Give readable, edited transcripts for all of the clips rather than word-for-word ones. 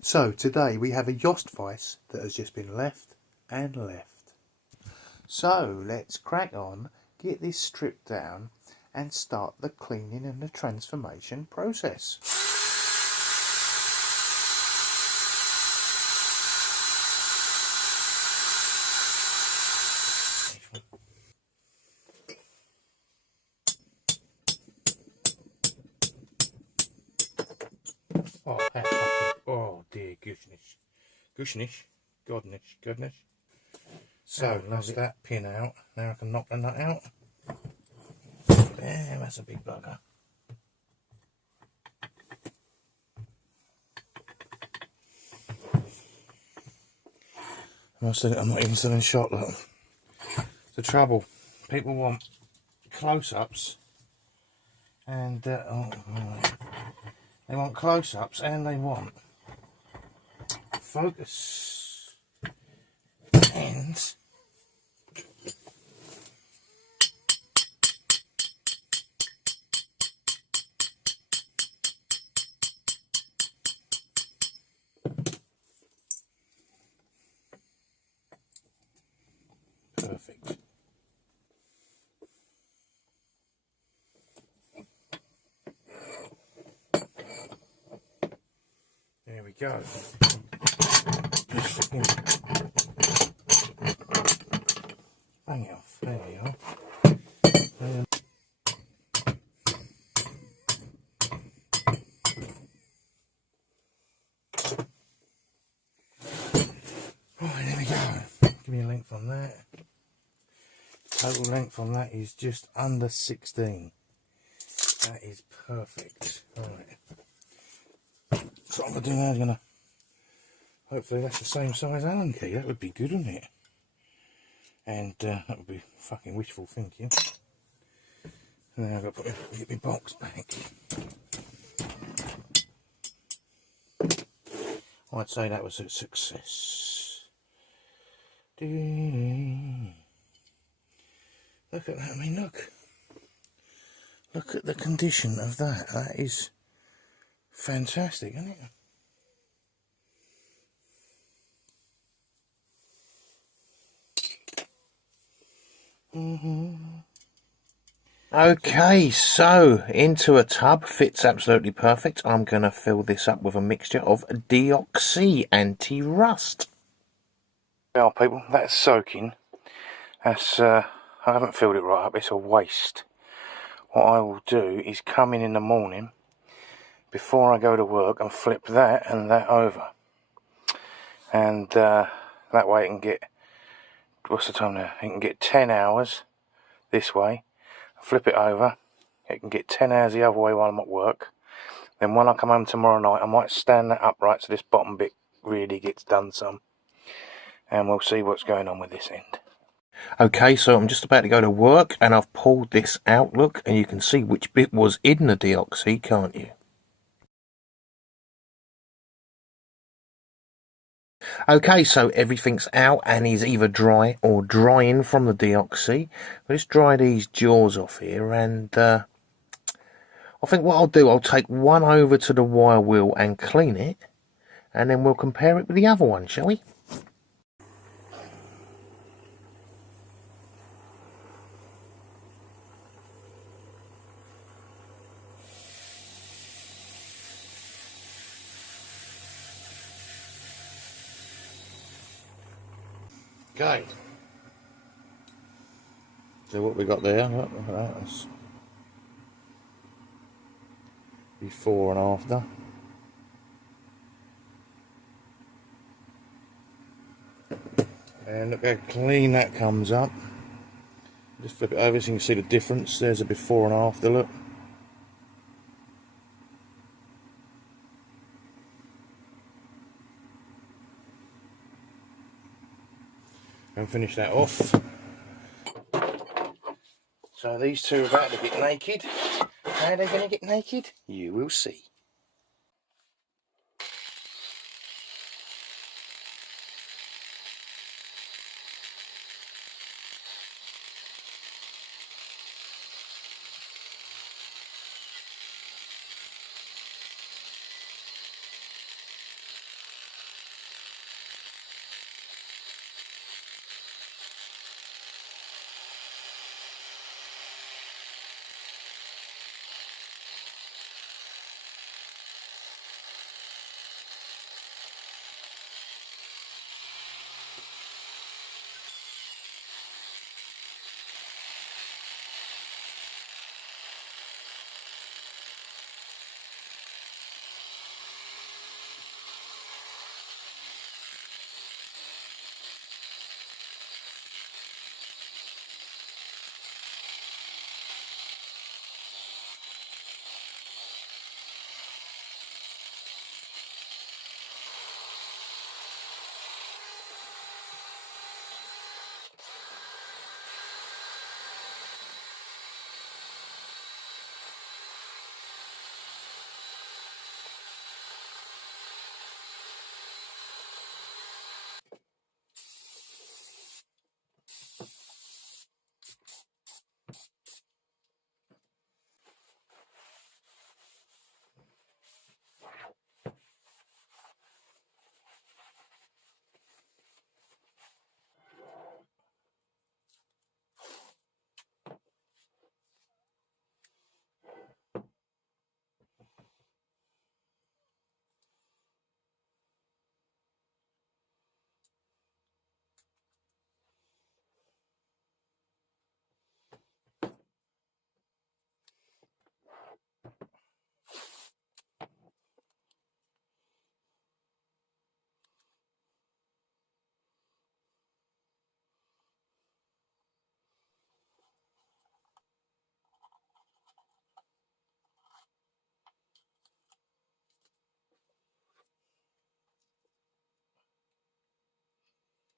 So today we have a yost vise that has just been left and left. So let's crack on, get this stripped down and start the cleaning and the transformation process. Oh, how fucking, oh dear goodness, goodness. So, lost that pin out. Now I can knock the nut out. There, that's a big bugger. I'm not even still in shot, look. The trouble, people want close-ups and they want close-ups and they want focus and perfect. There we go. Just bang it off. There we are. Right, there we go. Give me a length on that. Total length on that is just under 16. That is perfect. Right. So what I'm going to do now is going to, hopefully that's the same size Allen key. That would be good, wouldn't it? And that would be fucking wishful thinking. And then I've got to get my box back. I'd say that was a success. Look at that, I mean look at the condition of that. That is fantastic, isn't it? Okay, so into a tub, fits absolutely perfect. I'm going to fill this up with a mixture of deoxy anti-rust. Well, people, that's soaking. That's I haven't filled it right up. It's a waste. What I will do is come in the morning before I go to work and flip that and that over, and that way it can get, what's the time now? It can get 10 hours this way. Flip it over, it can get 10 hours the other way while I'm at work. Then when I come home tomorrow night, I might stand that upright so this bottom bit really gets done some, and we'll see what's going on with this end. Okay, so I'm just about to go to work and I've pulled this out, look, and you can see which bit was in the deoxy, can't you? Okay, so everything's out and is either dry or drying from the deoxy. I'll just dry these jaws off here, and I think what I'll do, I'll take one over to the wire wheel and clean it, and then we'll compare it with the other one, shall we? Okay. So what we got there, look at that. That's before and after. And look how clean that comes up. Just flip it over so you can see the difference. There's a before and after, look. And finish that off. So these two are about to get naked. How are they going to get naked? You will see.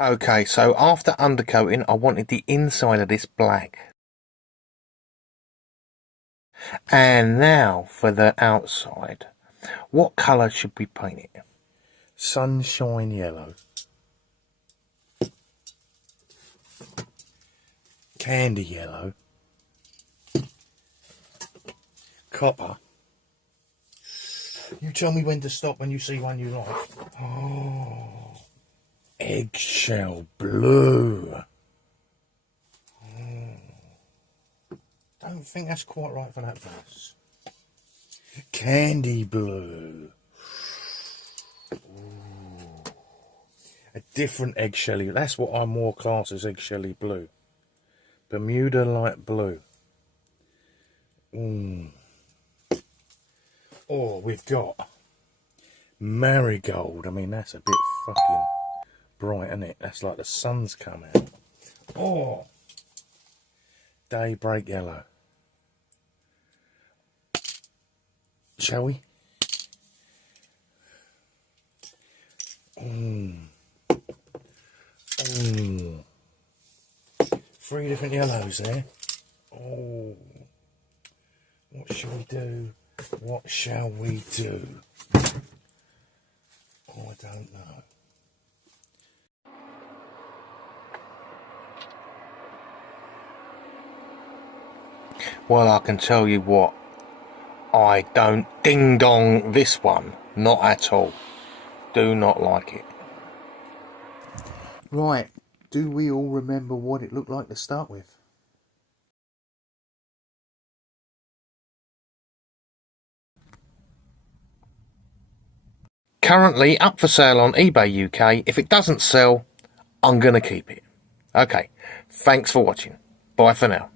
Okay, so after undercoating, I wanted the inside of this black. And now for the outside. What colour should we paint it? Sunshine yellow. Candy yellow. Copper. You tell me when to stop when you see one you like. Oh, eggshell blue. Don't think that's quite right for that bus. Candy blue. Ooh. A different eggshelly. That's what I more class as eggshelly blue. Bermuda light blue. Oh, we've got marigold. I mean, that's a bit fucking bright, isn't it? That's like the sun's come out. Oh, daybreak yellow. Shall we? Three different yellows there. Oh, what shall we do? What shall we do? Oh, I don't know. Well, I can tell you what. I don't ding dong this one. Not at all. Do not like it. Right. Do we all remember what it looked like to start with? Currently up for sale on eBay UK. If it doesn't sell, I'm going to keep it. Okay. Thanks for watching. Bye for now.